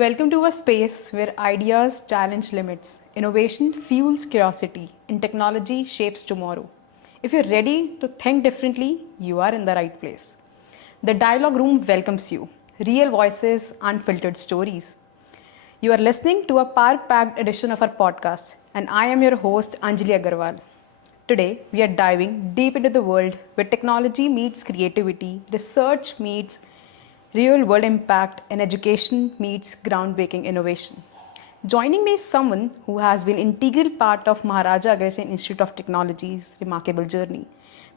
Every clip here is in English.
Welcome to a space where ideas challenge limits, innovation fuels curiosity, and technology shapes tomorrow. If you're ready to think differently, you are in the right place. The Dialogue Room welcomes you. Real voices, unfiltered stories. You are listening to a power-packed edition of our podcast, and I am your host, Anjali Aggarwal. Today, we are diving deep into the world where technology meets creativity, research meets real world impact, and education meets groundbreaking innovation. Joining me is someone who has been integral part of Maharaja Agrawal Institute of Technology's remarkable journey,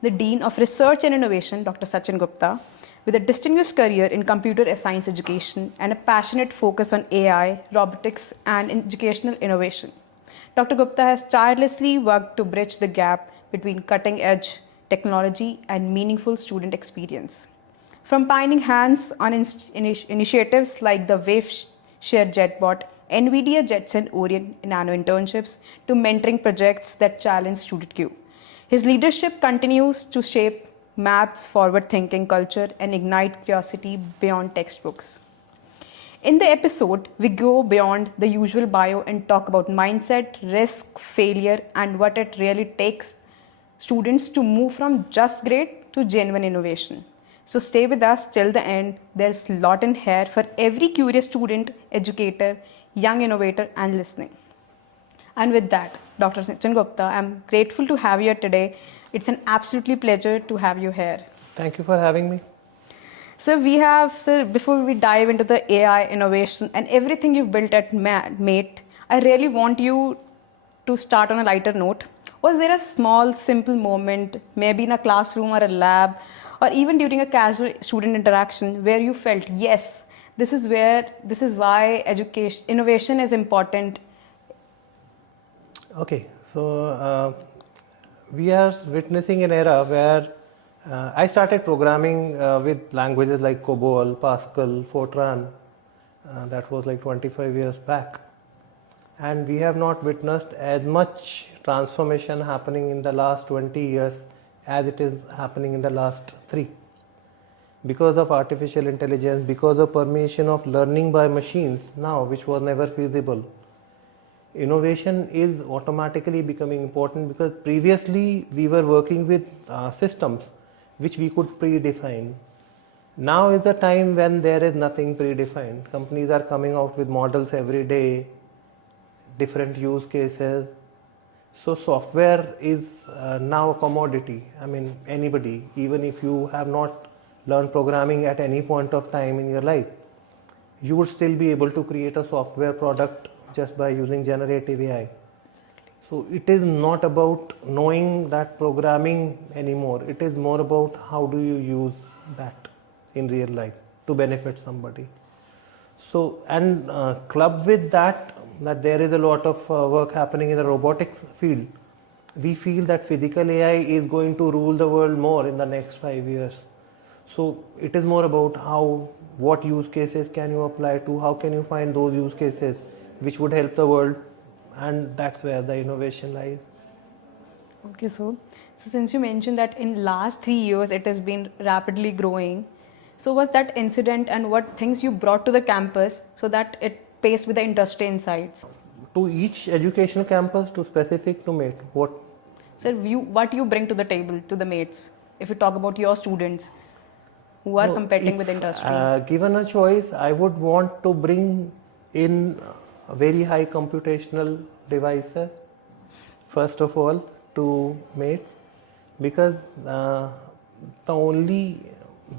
the Dean of Research and Innovation, Dr. Sachin Gupta, with a distinguished career in computer science education and a passionate focus on AI, robotics, and educational innovation. Dr. Gupta has tirelessly worked to bridge the gap between cutting edge technology and meaningful student experience. From pioneering hands-on initiatives like the Wave Share Jetbot, NVIDIA Jetson Orient Nano internships, to mentoring projects that challenge student Q. His leadership continues to shape MABS forward-thinking culture and ignite curiosity beyond textbooks. In the episode, we go beyond the usual bio and talk about mindset, risk, failure, and what it really takes students to move from just great to genuine innovation. So stay with us till the end. There's a lot in here for every curious student, educator, young innovator, and listening. And with that, Dr. Sachin Gupta, I'm grateful to have you here today. It's an absolutely pleasure to have you here. Thank you for having me. So before we dive into the AI innovation and everything you've built at MAIT, I really want you to start on a lighter note. Was there a small, simple moment, maybe in a classroom or a lab, or even during a casual student interaction, where you felt, yes, this is why education, innovation is important? Okay, so we are witnessing an era where I started programming with languages like COBOL, Pascal, Fortran. That was like 25 years back. And we have not witnessed as much transformation happening in the last 20 years as it is happening in the last 3. Because of artificial intelligence, because of permeation of learning by machines now, which was never feasible, innovation is automatically becoming important, because previously we were working with systems which we could predefine. Now is the time when there is nothing predefined. Companies are coming out with models every day, different use cases. So software is now a commodity. I mean, anybody, even if you have not learned programming at any point of time in your life, you would still be able to create a software product just by using generative AI. So it is not about knowing that programming anymore. It is more about how do you use that in real life to benefit somebody. So, and club with that there is a lot of work happening in the robotics field. We feel that physical AI is going to rule the world more in the next 5 years. So it is more about what use cases can you apply to, how can you find those use cases which would help the world, and that's where the innovation lies. Okay, so since you mentioned that in last 3 years it has been rapidly growing, so what's that incident and what things you brought to the campus so that it paced with the industry insights? To each educational campus, to specific to MAIT, what? Sir, what you bring to the table, to the mates, if you talk about your students who are competing with industries? Given a choice, I would want to bring in very high computational devices, first of all, to MAIT, because the only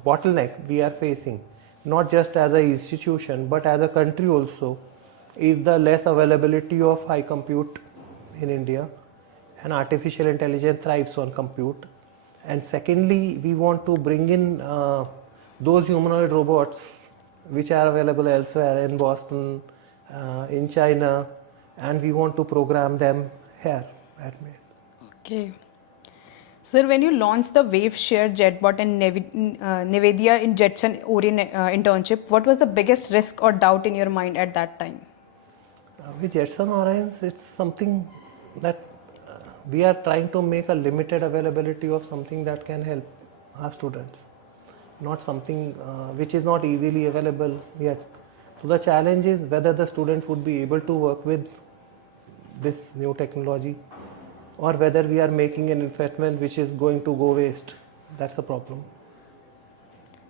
bottleneck we are facing, not just as an institution but as a country also, is the less availability of high compute in India, and artificial intelligence thrives on compute. And secondly, we want to bring in those humanoid robots which are available elsewhere, in Boston, in China, and we want to program them here at MAIT. Okay. Sir, when you launched the Wave Share Jetbot and NVIDIA in Jetson Orient internship, what was the biggest risk or doubt in your mind at that time? With Jetson Orient, it's something that we are trying to make a limited availability of something that can help our students, not something which is not easily available yet. So the challenge is whether the students would be able to work with this new technology, or whether we are making an investment which is going to go waste. That's the problem.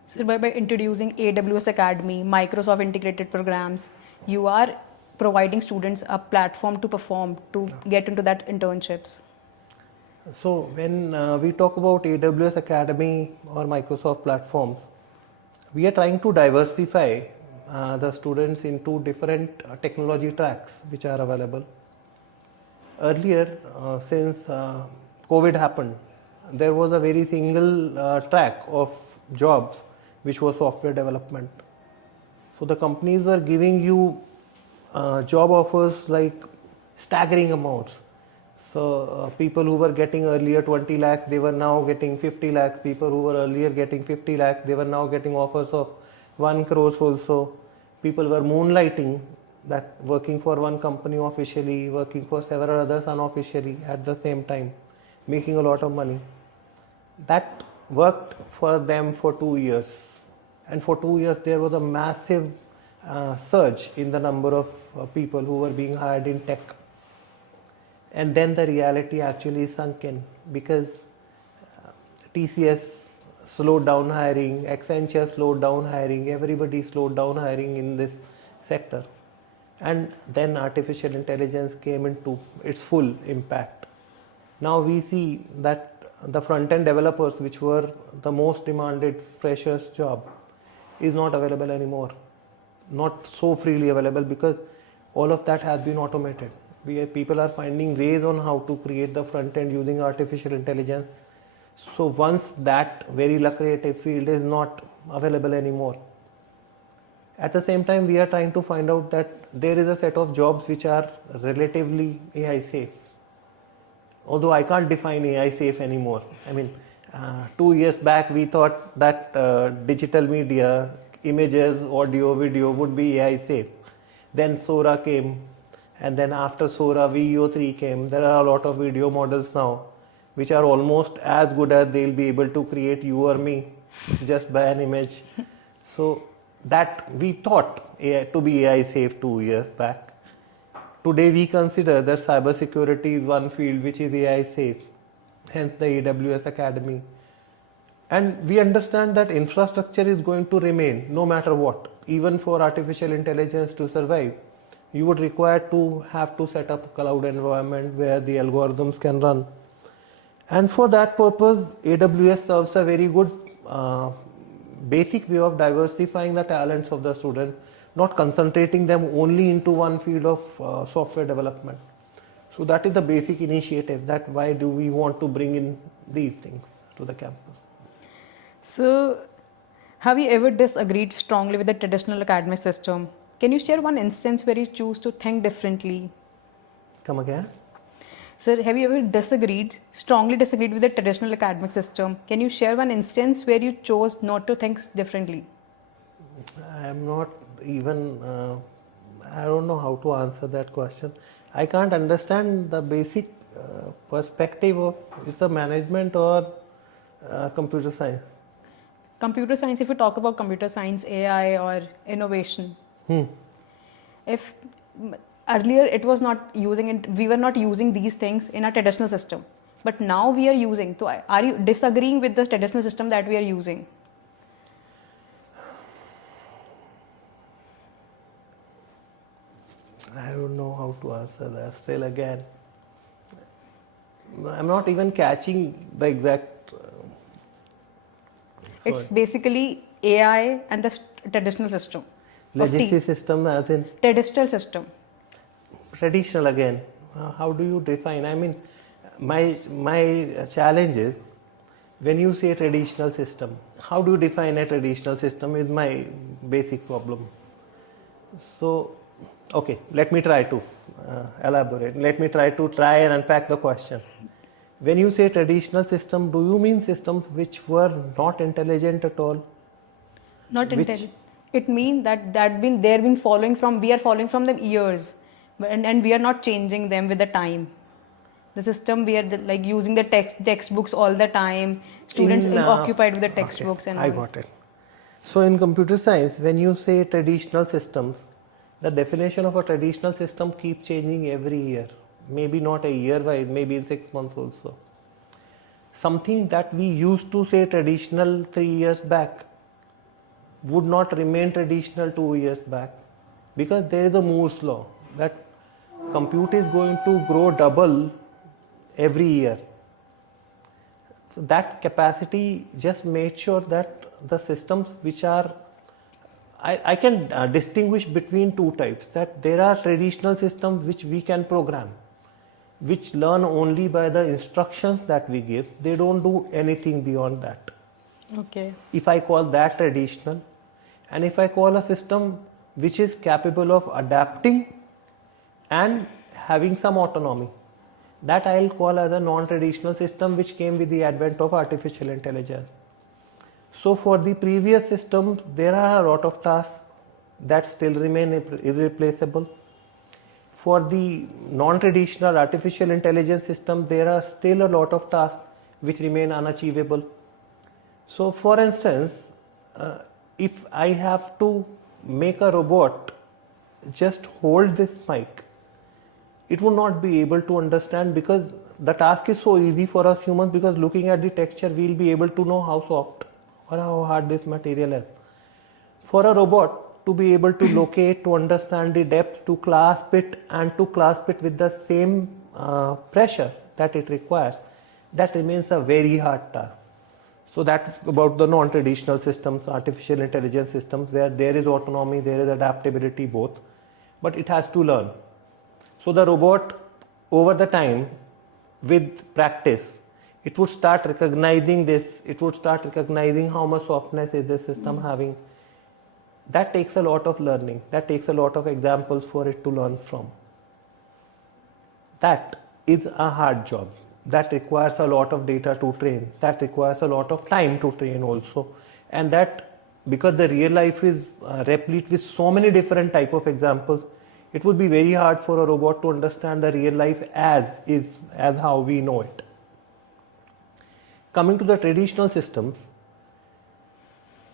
So by introducing AWS Academy, Microsoft integrated programs, you are providing students a platform to perform, to get into that internships. So when we talk about AWS Academy or Microsoft platforms, we are trying to diversify the students into different technology tracks which are available. Earlier, since COVID happened, there was a very single track of jobs which was software development. So the companies were giving you job offers like staggering amounts. So people who were getting earlier 20 lakhs, they were now getting 50 lakhs. People who were earlier getting 50 lakhs, they were now getting offers of 1 crore also. People were moonlighting, that working for one company officially, working for several others unofficially at the same time, making a lot of money. That worked for them for 2 years. And for 2 years there was a massive surge in the number of people who were being hired in tech. And then the reality actually sunk in, because TCS slowed down hiring, Accenture slowed down hiring, everybody slowed down hiring in this sector. And then artificial intelligence came into its full impact. Now we see that the front-end developers, which were the most demanded freshers job, is not available anymore. Not so freely available, because all of that has been automated. People are finding ways on how to create the front end using artificial intelligence. So once that very lucrative field is not available anymore, at the same time we are trying to find out that there is a set of jobs which are relatively AI safe. Although I can't define AI safe anymore. I mean, 2 years back we thought that digital media, images, audio, video would be AI safe. Then Sora came, and then after Sora VEO3 came. There are a lot of video models now which are almost as good as they'll be able to create you or me just by an image. So that we thought AI to be AI safe 2 years back. Today we consider that cybersecurity is one field which is AI safe, hence the AWS Academy. And we understand that infrastructure is going to remain no matter what. Even for artificial intelligence to survive, you would require to have to set up a cloud environment where the algorithms can run. And for that purpose, AWS serves a very good basic way of diversifying the talents of the student, not concentrating them only into one field of software development. So that is the basic initiative, that why do we want to bring in these things to the campus. So have you ever disagreed strongly with the traditional academic system? Can you share one instance where you choose to think differently? Come again? Sir, have you ever strongly disagreed with the traditional academic system? Can you share one instance where you chose not to think differently? I am not even, I don't know how to answer that question. I can't understand the basic perspective of, is the management or computer science? Computer science, if you talk about computer science, AI or innovation, if earlier it was not using it, we were not using these things in our traditional system, but now we are using. So are you disagreeing with the traditional system that we are using? I don't know how to answer that. Still again, I'm not even catching the exact. It's basically AI and the traditional system. Legacy system as in? Traditional system. Traditional again. How do you define? I mean, my challenge is, when you say traditional system, how do you define a traditional system is my basic problem. So, okay, let me try to elaborate. Let me try and unpack the question. When you say traditional system, do you mean systems which were not intelligent at all? Not intelligent. It means that we are following from them years, and we are not changing them with the time. The system, we are like using the textbooks all the time. Students occupied with the textbooks. Okay, and I got it. So in computer science, when you say traditional systems, The definition of a traditional system keeps changing every year. Maybe not a year wise, maybe in 6 months also. Something that we used to say traditional 3 years back would not remain traditional 2 years back, because there is a Moore's law that compute is going to grow double every year. So that capacity just made sure that the systems which are, I can distinguish between two types, that there are traditional systems which we can program, which learn only by the instructions that we give. They don't do anything beyond that. Okay. If I call that traditional, and if I call a system which is capable of adapting and having some autonomy, that I'll call as a non-traditional system which came with the advent of artificial intelligence. So for the previous systems, there are a lot of tasks that still remain irreplaceable. For the non-traditional artificial intelligence system, there are still a lot of tasks which remain unachievable. So for instance, if I have to make a robot just hold this mic, it would not be able to understand, because the task is so easy for us humans, because looking at the texture we'll be able to know how soft or how hard this material is. For a robot to be able to locate, to understand the depth, to clasp it, and to clasp it with the same pressure that it requires, that remains a very hard task. So that's about the non-traditional systems, artificial intelligence systems, where there is autonomy, there is adaptability both, but it has to learn. So the robot, over the time, with practice, it would start recognizing this, it would start recognizing how much softness is this system having. That takes a lot of learning, that takes a lot of examples for it to learn from. That is a hard job. That requires a lot of data to train, that requires a lot of time to train also, and that, because the real life is replete with so many different type of examples, it would be very hard for a robot to understand the real life as is, as how we know it. Coming to the traditional systems,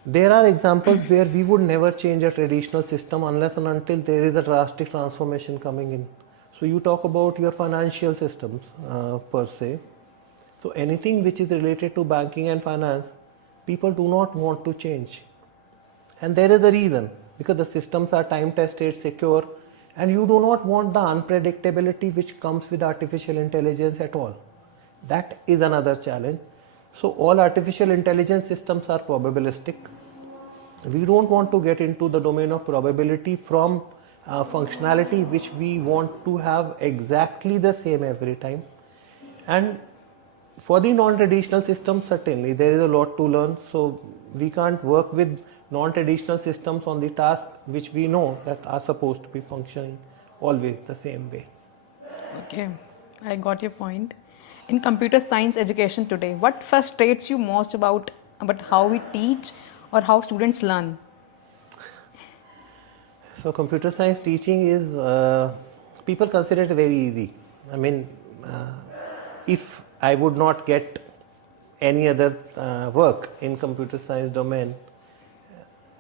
there are examples where we would never change a traditional system unless and until there is a drastic transformation coming in. So you talk about your financial systems per se. So anything which is related to banking and finance, people do not want to change. And there is a reason, because the systems are time tested, secure, and you do not want the unpredictability which comes with artificial intelligence at all. That is another challenge. So all artificial intelligence systems are probabilistic. We don't want to get into the domain of probability from functionality which we want to have exactly the same every time. And for the non-traditional systems, certainly there is a lot to learn. So we can't work with non-traditional systems on the tasks which we know that are supposed to be functioning always the same way. Okay, I got your point. In computer science education today, what frustrates you most about how we teach or how students learn? So computer science teaching is, people consider it very easy. I mean, if I would not get any other work in computer science domain,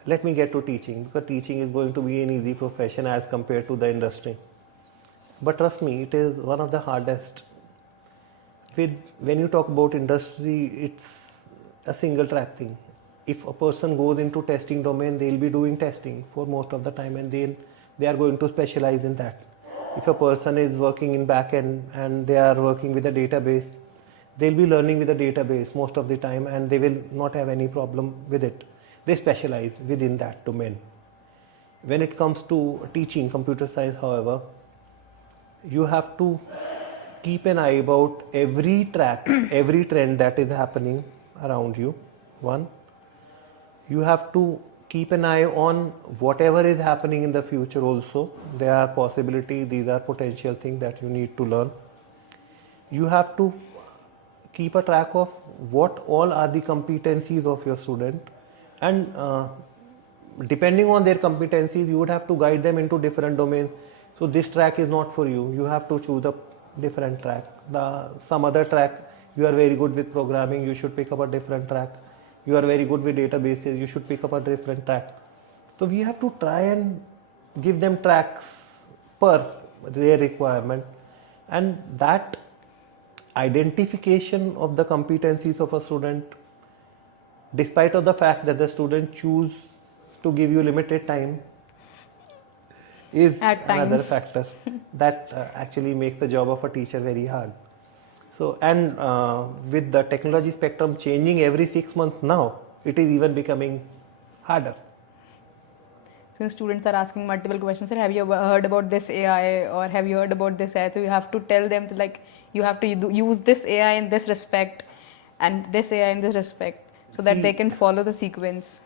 let me get to teaching, because teaching is going to be an easy profession as compared to the industry. But trust me, it is one of the hardest. When you talk about industry, it's a single track thing. If a person goes into testing domain, they'll be doing testing for most of the time, and they are going to specialize in that. If a person is working in backend and they are working with a database, they'll be learning with a database most of the time, and they will not have any problem with it. They specialize within that domain. When it comes to teaching computer science, however, you have to keep an eye about every track, every trend that is happening around you. One, you have to keep an eye on whatever is happening in the future also. There are possibilities, these are potential things that you need to learn. You have to keep a track of what all are the competencies of your student, and depending on their competencies, you would have to guide them into different domains. So this track is not for you, you have to choose a different track. Some other track, you are very good with programming, you should pick up a different track. You are very good with databases, you should pick up a different track. So we have to try and give them tracks per their requirement, and that identification of the competencies of a student, despite of the fact that the student choose to give you limited time, is At another times. factor that actually makes the job of a teacher very hard. So, and with the technology spectrum changing every 6 months now, it is even becoming harder. Since students are asking multiple questions, sir, have you heard about this AI, or have you heard about this AI? So you have to tell them to, like, you have to use this AI in this respect and this AI in this respect, so that they can follow the sequence.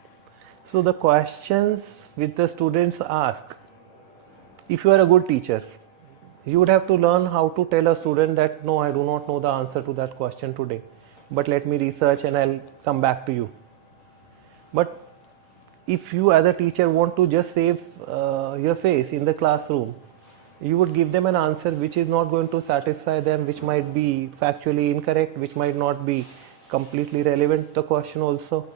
So the questions which the students ask, if you are a good teacher, you would have to learn how to tell a student that no, I do not know the answer to that question today, but let me research and I'll come back to you. But if you as a teacher want to just save your face in the classroom, you would give them an answer which is not going to satisfy them, which might be factually incorrect, which might not be completely relevant to the question also.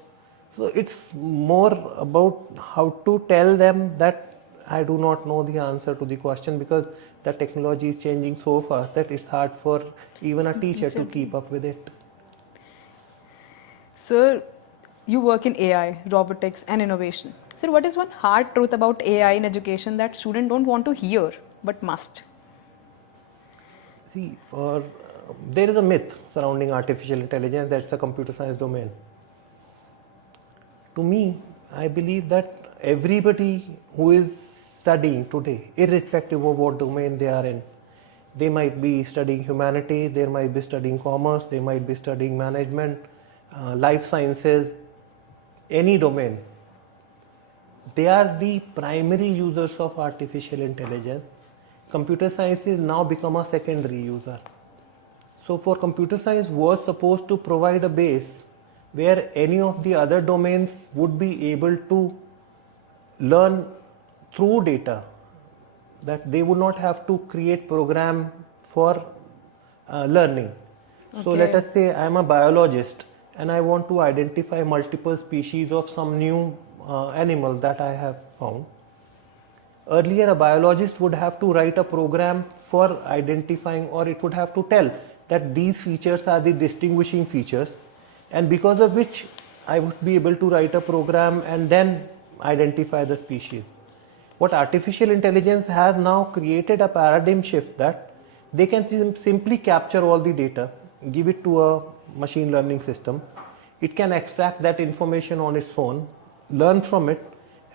So it's more about how to tell them that I do not know the answer to the question, because the technology is changing so fast that it's hard for even a teacher to keep up with it. Sir, you work in AI, robotics, and innovation. Sir, what is one hard truth about AI in education that students don't want to hear but must? See, there is a myth surrounding artificial intelligence, that's the computer science domain. To me, I believe that everybody who is studying today, irrespective of what domain they are in, they might be studying humanity, they might be studying commerce, they might be studying management, life sciences, any domain, they are the primary users of artificial intelligence. Computer science is now become a secondary user. So for computer science was supposed to provide a base where any of the other domains would be able to learn through data, that they would not have to create program for learning. Okay. So let us say I am a biologist and I want to identify multiple species of some new animal that I have found. Earlier, a biologist would have to write a program for identifying, or it would have to tell that these features are the distinguishing features, and because of which I would be able to write a program and then identify the species. What artificial intelligence has now created a paradigm shift, that they can simply capture all the data, give it to a machine learning system. It can extract that information on its own, learn from it,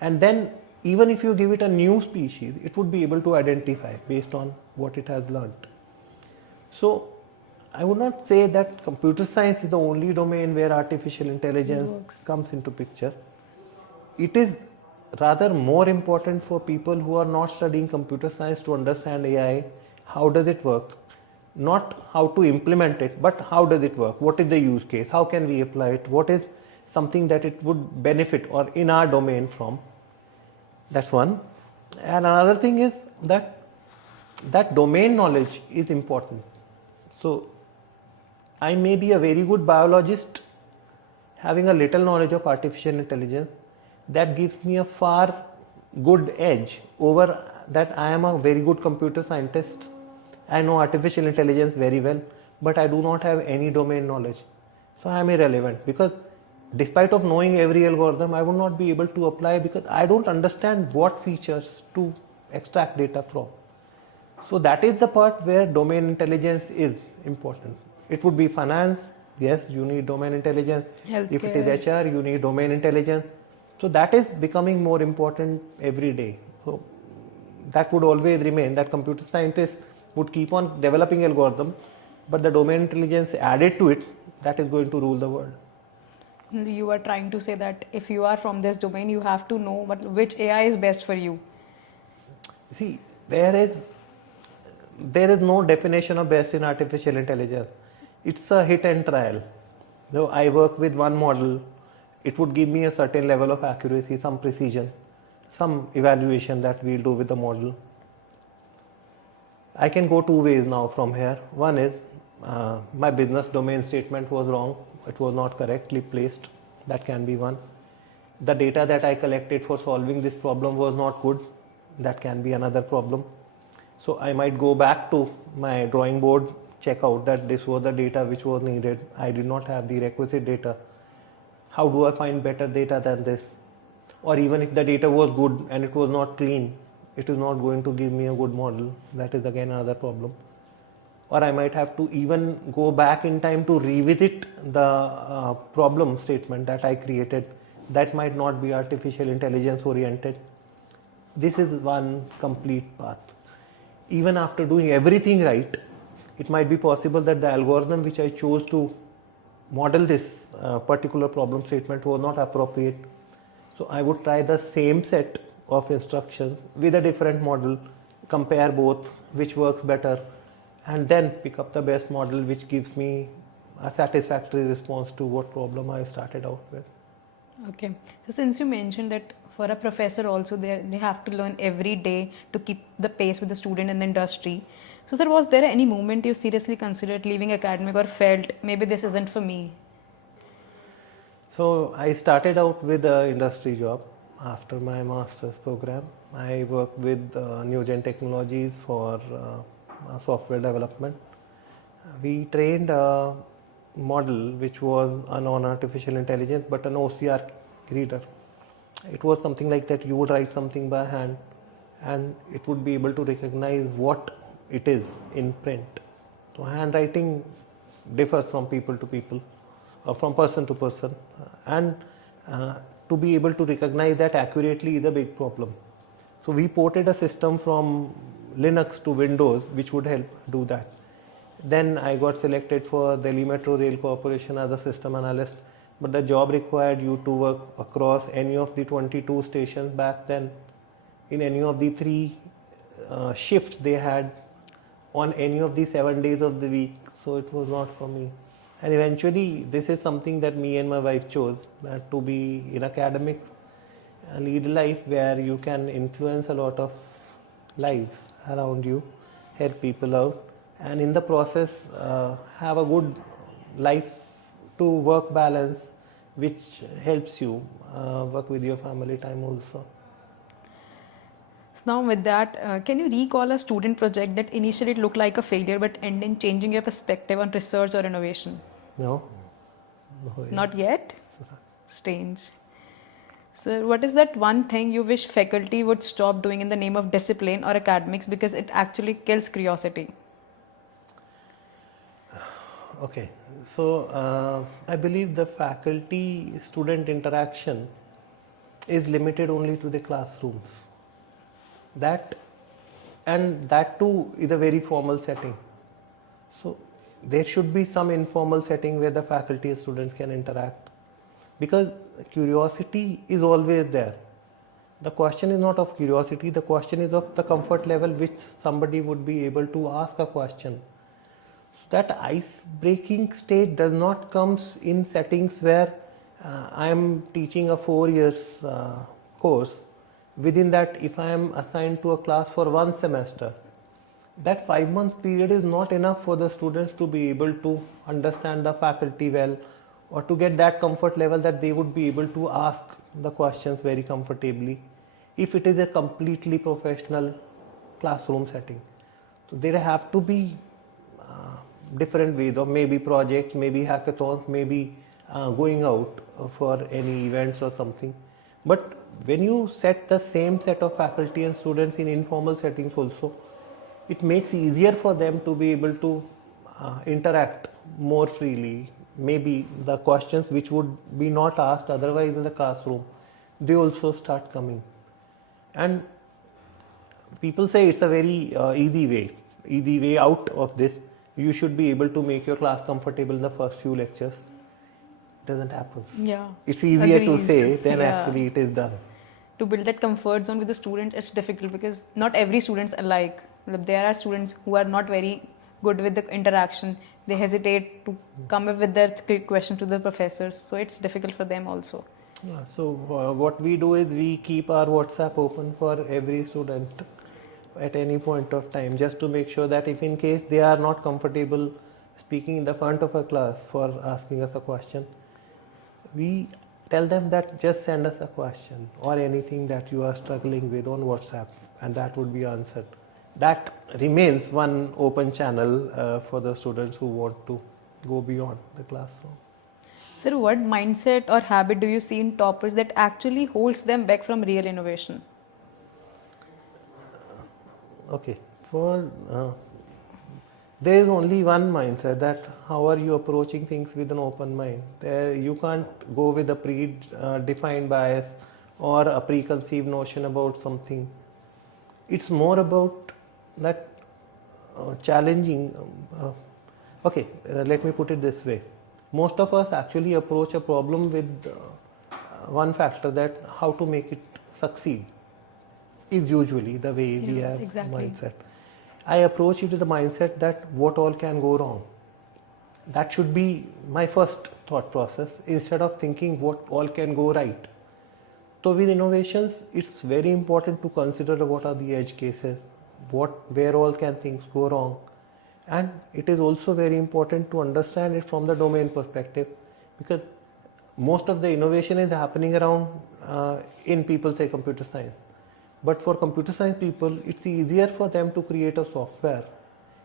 and then even if you give it a new species, it would be able to identify based on what it has learned. So I would not say that computer science is the only domain where artificial intelligence comes into picture. It is rather more important for people who are not studying computer science to understand AI. How does it work? Not how to implement it, but how does it work? What is the use case? How can we apply it? What is something that it would benefit or in our domain from? That's one. And another thing is that domain knowledge is important. So I may be a very good biologist having a little knowledge of artificial intelligence. That gives me a far good edge over that I am a very good computer scientist. I know artificial intelligence very well, but I do not have any domain knowledge. So I am irrelevant, because despite of knowing every algorithm, I would not be able to apply because I don't understand what features to extract data from. So that is the part where domain intelligence is important. It would be finance, yes, you need domain intelligence. Healthcare. If it is HR, you need domain intelligence. So that is becoming more important every day. So that would always remain, that computer scientists would keep on developing algorithm, but the domain intelligence added to it, that is going to rule the world. You are trying to say that if you are from this domain, you have to know which AI is best for you. See, there is no definition of best in artificial intelligence. It's a hit and trial. Though I work with one model, it would give me a certain level of accuracy, some precision, some evaluation that we'll do with the model. I can go two ways now from here. One is my business domain statement was wrong. It was not correctly placed. That can be one. The data that I collected for solving this problem was not good. that can be another problem. So I might go back to my drawing board, check out that this was the data which was needed. I did not have the requisite data. How do I find better data than this? Or even if the data was good and it was not clean, it is not going to give me a good model. That is again another problem. Or I might have to even go back in time to revisit the problem statement that I created. That might not be artificial intelligence oriented. This is one complete path. Even after doing everything right, it might be possible that the algorithm which I chose to model this particular problem statement was not appropriate. So I would try the same set of instructions with a different model, compare both, which works better, and then pick up the best model which gives me a satisfactory response to what problem I started out with. Okay. So since you mentioned that for a professor also they have to learn every day to keep the pace with the student in the industry. So sir, was there any moment you seriously considered leaving academic or felt maybe this isn't for me? So I started out with an industry job after my master's program. I worked with New Jain Technologies for software development. We trained a model which was a non-artificial intelligence but an OCR reader. It was something like that you would write something by hand and it would be able to recognize what it is in print. So handwriting differs from people to people, from person to person, and to be able to recognize that accurately is a big problem. So we ported a system from Linux to Windows which would help do that. Then I got selected for Delhi Metro Rail Corporation as a system analyst, but the job required you to work across any of the 22 stations back then, in any of the 3 shifts they had, on any of the 7 days of the week. So it was not for me. And eventually this is something that me and my wife chose, that to be in academics, lead a life where you can influence a lot of lives around you, help people out, and in the process have a good life to work balance which helps you work with your family time also. Now with that, can you recall a student project that initially looked like a failure but ended in changing your perspective on research or innovation? No? Not yet? Strange. So what is that one thing you wish faculty would stop doing in the name of discipline or academics because it actually kills curiosity? Okay, so I believe the faculty-student interaction is limited only to the classrooms. That too is a very formal setting. So there should be some informal setting where the faculty and students can interact, because curiosity is always there. The question is not of curiosity, the question is of the comfort level which somebody would be able to ask a question. So that ice-breaking stage does not come in settings where I am teaching a 4 years course. Within that, if I am assigned to a class for 1 semester, that 5-month period is not enough for the students to be able to understand the faculty well, or to get that comfort level that they would be able to ask the questions very comfortably if it is a completely professional classroom setting. So there have to be different ways of maybe projects, maybe hackathons, maybe going out for any events or something. But when you set the same set of faculty and students in informal settings also, it makes it easier for them to be able to interact more freely. Maybe the questions which would be not asked otherwise in the classroom, they also start coming. And people say it's a very easy way out of this. You should be able to make your class comfortable in the first few lectures. Doesn't happen. Yeah. It's easier to Agrees. say than Yeah. actually it is done. To build that comfort zone with the student, it's difficult because not every student's alike. There are students who are not very good with the interaction. They hesitate to come up with their question to the professors. So it's difficult for them also. Yeah, so what we do is we keep our WhatsApp open for every student at any point of time, just to make sure that if in case they are not comfortable speaking in the front of a class for asking us a question, we tell them that just send us a question or anything that you are struggling with on WhatsApp, and that would be answered. That remains one open channel for the students who want to go beyond the classroom. Sir, what mindset or habit do you see in toppers that actually holds them back from real innovation? Okay, there is only one mindset, that how are you approaching things with an open mind. You can't go with a predefined bias or a preconceived notion about something. It's more about that challenging. Let me put it this way. Most of us actually approach a problem with one factor, that how to make it succeed is usually the way we have mindset. I approach it with the mindset that what all can go wrong. That should be my first thought process, instead of thinking what all can go right. So with innovations, it's very important to consider what are the edge cases, where all can things go wrong. And it is also very important to understand it from the domain perspective, because most of the innovation is happening around in, people say, computer science. But for computer science people, it's easier for them to create a software.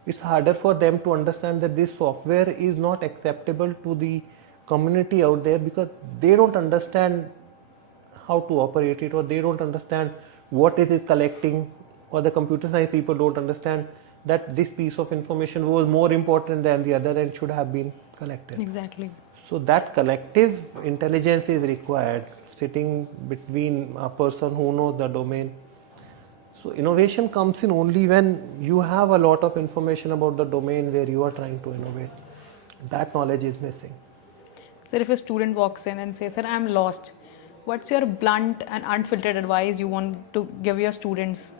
It's harder for them to understand that this software is not acceptable to the community out there, because they don't understand how to operate it, or they don't understand what it is collecting, or the computer science people don't understand that this piece of information was more important than the other and should have been collected. Exactly. So that collective intelligence is required, sitting between a person who knows the domain. So innovation comes in only when you have a lot of information about the domain where you are trying to innovate. That knowledge is missing. Sir, if a student walks in and says, sir, I'm lost, what's your blunt and unfiltered advice you want to give your students?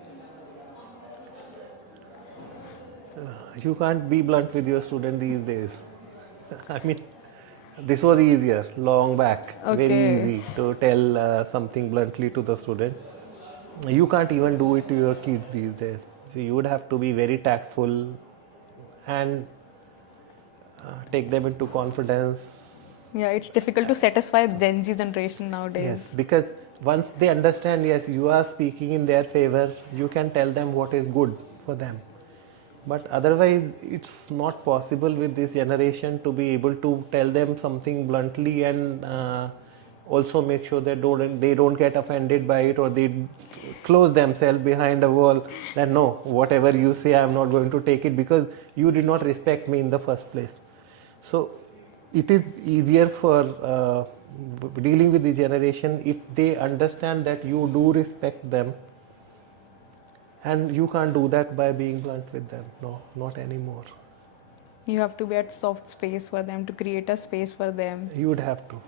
You can't be blunt with your student these days. I mean, this was easier long back. Okay. Very easy to tell something bluntly to the student. You can't even do it to your kids these days. So you would have to be very tactful and take them into confidence. Yeah, it's difficult to satisfy Gen Z generation nowadays. Yes, because once they understand, yes, you are speaking in their favor, you can tell them what is good for them. But otherwise, it's not possible with this generation to be able to tell them something bluntly and also make sure that they don't get offended by it, or they close themselves behind a wall that no, whatever you say, I'm not going to take it because you did not respect me in the first place. So it is easier for dealing with this generation if they understand that you do respect them. And you can't do that by being blunt with them. No, not anymore. You have to be at soft space for them, to create a space for them. You would have to.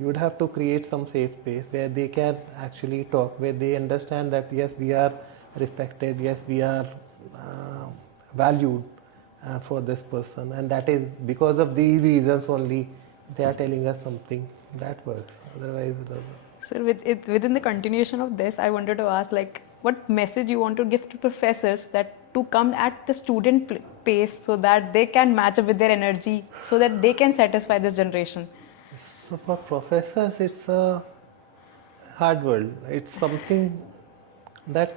You would have to create some safe space where they can actually talk, where they understand that yes, we are respected, yes, we are valued for this person. And that is because of these reasons only they are telling us something. That works. Otherwise it doesn't. So within the continuation of this, I wanted to ask, like, what message you want to give to professors that to come at the student pace so that they can match up with their energy, so that they can satisfy this generation? So for professors, it's a hard world. It's something that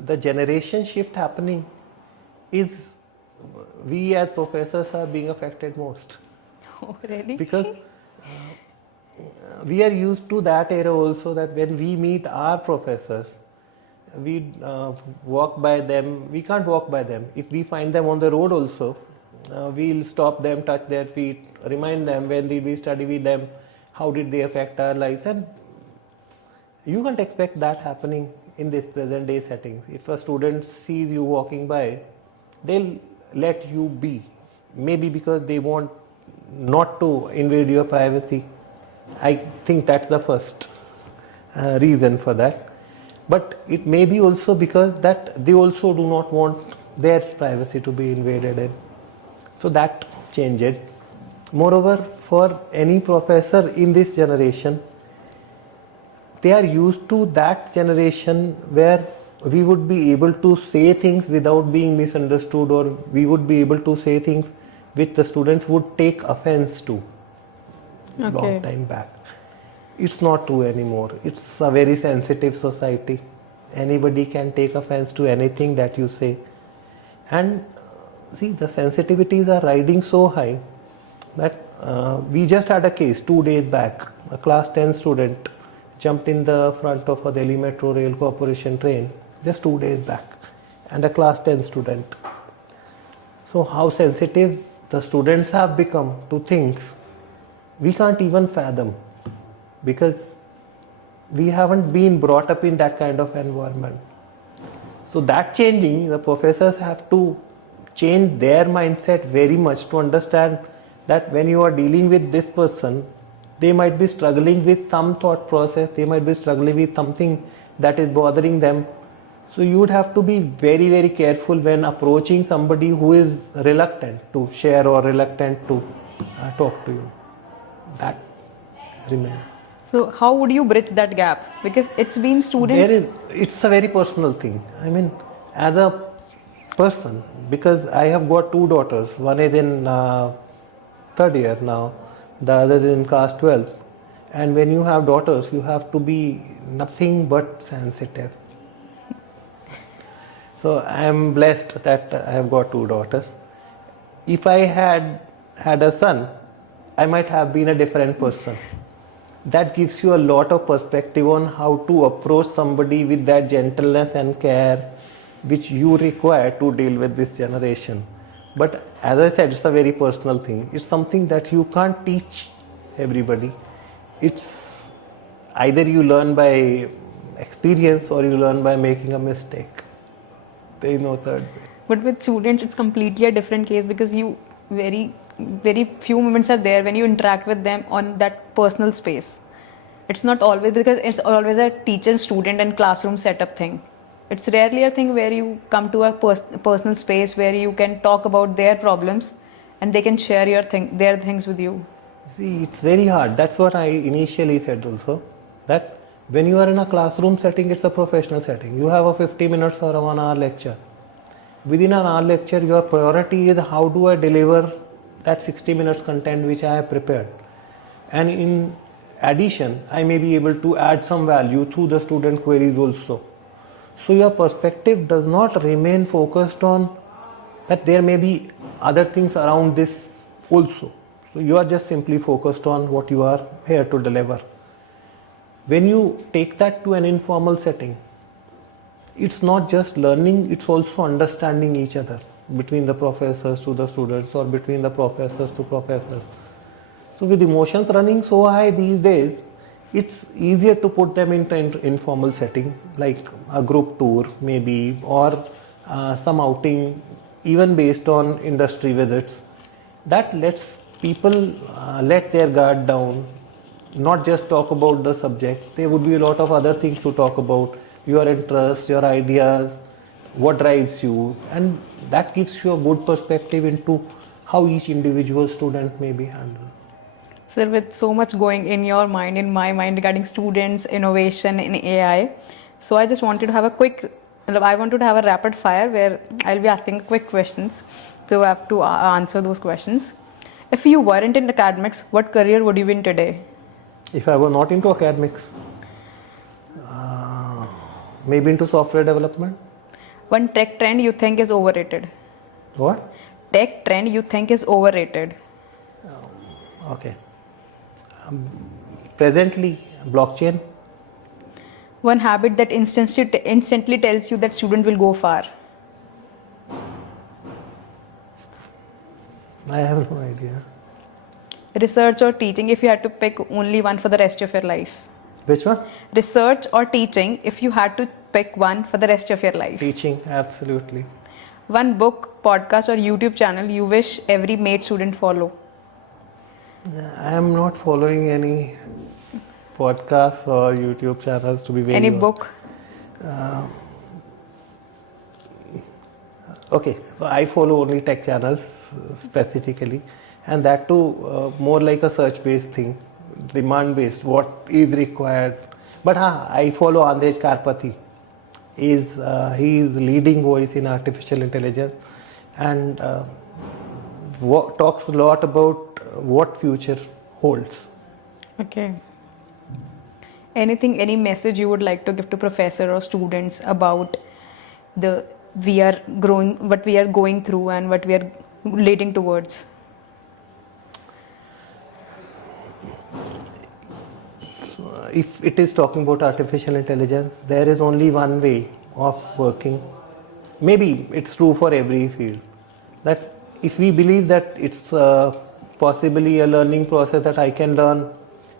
the generation shift happening is, we as professors are being affected most. Oh, really? Because we are used to that era also, that when we meet our professors, we walk by them. We can't walk by them. If we find them on the road also, we'll stop them, touch their feet, remind them when did we study with them, how did they affect our lives. And you can't expect that happening in this present day settings. If a student sees you walking by, they'll let you be. Maybe because they want not to invade your privacy. I think that's the first reason for that. But it may be also because that they also do not want their privacy to be invaded in. So that changed. Moreover, for any professor in this generation, they are used to that generation where we would be able to say things without being misunderstood, or we would be able to say things which the students would take offense to. Okay. Long time back. It's not true anymore. It's a very sensitive society. Anybody can take offense to anything that you say. And see, the sensitivities are riding so high that we just had a case 2 days back. A class 10 student jumped in the front of a Delhi Metro Rail Corporation train just 2 days back, and a class 10 student. So how sensitive the students have become to things we can't even fathom, because we haven't been brought up in that kind of environment. So that changing, the professors have to change their mindset very much to understand that when you are dealing with this person, they might be struggling with some thought process, they might be struggling with something that is bothering them. So you would have to be very, very careful when approaching somebody who is reluctant to share or reluctant to talk to you. That remains. So how would you bridge that gap? Because it's been students. It's a very personal thing. I mean, as a person, because I have got 2 daughters. One is in third year now, the other is in class 12. And when you have daughters, you have to be nothing but sensitive. So I am blessed that I have got 2 daughters. If I had a son, I might have been a different person. That gives you a lot of perspective on how to approach somebody with that gentleness and care which you require to deal with this generation. But as I said, it's a very personal thing. It's something that you can't teach everybody. It's either you learn by experience or you learn by making a mistake. There is no third way. But with students, it's completely a different case, because you very few moments are there when you interact with them on that personal space. It's not always, because it's always a teacher, student and classroom setup thing. It's rarely a thing where you come to a personal space where you can talk about their problems and they can share their things with you. See, it's very hard. That's what I initially said also, that when you are in a classroom setting, it's a professional setting. You have a 50 minutes or a 1 hour lecture. Within an hour lecture, your priority is how do I deliver that 60 minutes content which I have prepared. And in addition, I may be able to add some value through the student queries also. So your perspective does not remain focused on that there may be other things around this also. So you are just simply focused on what you are here to deliver. When you take that to an informal setting, it's not just learning, it's also understanding each other, between the professors to the students or between the professors to professors. So with emotions running so high these days, it's easier to put them into an informal setting, like a group tour maybe, or some outing, even based on industry visits. That lets people let their guard down, not just talk about the subject. There would be a lot of other things to talk about, your interests, your ideas, what drives you, and that gives you a good perspective into how each individual student may be handled. Sir, with so much going in your mind, in my mind, regarding students, innovation in AI, so I just wanted to have a rapid fire where I'll be asking quick questions. So I have to answer those questions. If you weren't in academics, what career would you be in today? If I were not into academics, maybe into software development. One tech trend you think is overrated? What? Tech trend you think is overrated? Okay. Presently, blockchain. One habit that instantly tells you that student will go far? I have no idea. Research or teaching, if you had to pick only one for the rest of your life? Which one? Research or teaching, if you had to pick one for the rest of your life? Teaching, absolutely. One book, podcast or YouTube channel you wish every MAIT student follow? I am not following any podcasts or YouTube channels, to be very Any honest. book? Okay, so I follow only tech channels specifically, and that too more like a search-based thing, demand-based, what is required. But I follow Andrej Karpathy. He is leading voice in artificial intelligence, and talks a lot about what future holds. Okay. Anything, any message you would like to give to professor or students about the we are growing, what we are going through, and what we are leading towards? If it is talking about artificial intelligence, there is only one way of working. Maybe it's true for every field, that if we believe that it's possibly a learning process that I can learn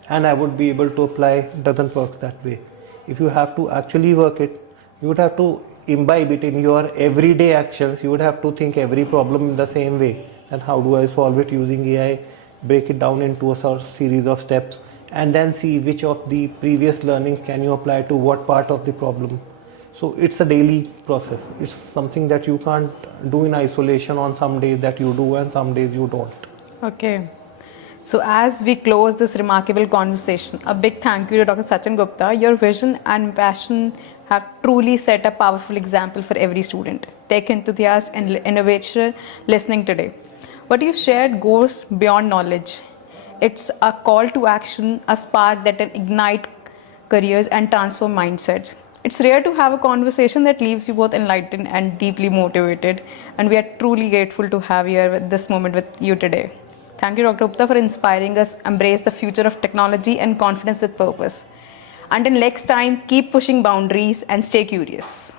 and I would be able to apply, doesn't work that way. If you have to actually work it, you would have to imbibe it in your everyday actions. You would have to think every problem in the same way, and how do I solve it using AI, break it down into a sort of series of steps, and then see which of the previous learnings can you apply to what part of the problem. So it's a daily process. It's something that you can't do in isolation. On some days that you do and some days you don't. Okay. So as we close this remarkable conversation, a big thank you to Dr. Sachin Gupta. Your vision and passion have truly set a powerful example for every student, tech enthusiast and innovator listening today. What you shared goes beyond knowledge. It's a call to action, a spark that can ignite careers and transform mindsets. It's rare to have a conversation that leaves you both enlightened and deeply motivated, and we are truly grateful to have you here at this moment with you today. Thank you, Dr. Gupta, for inspiring us embrace the future of technology and confidence with purpose. Until next time, keep pushing boundaries and stay curious.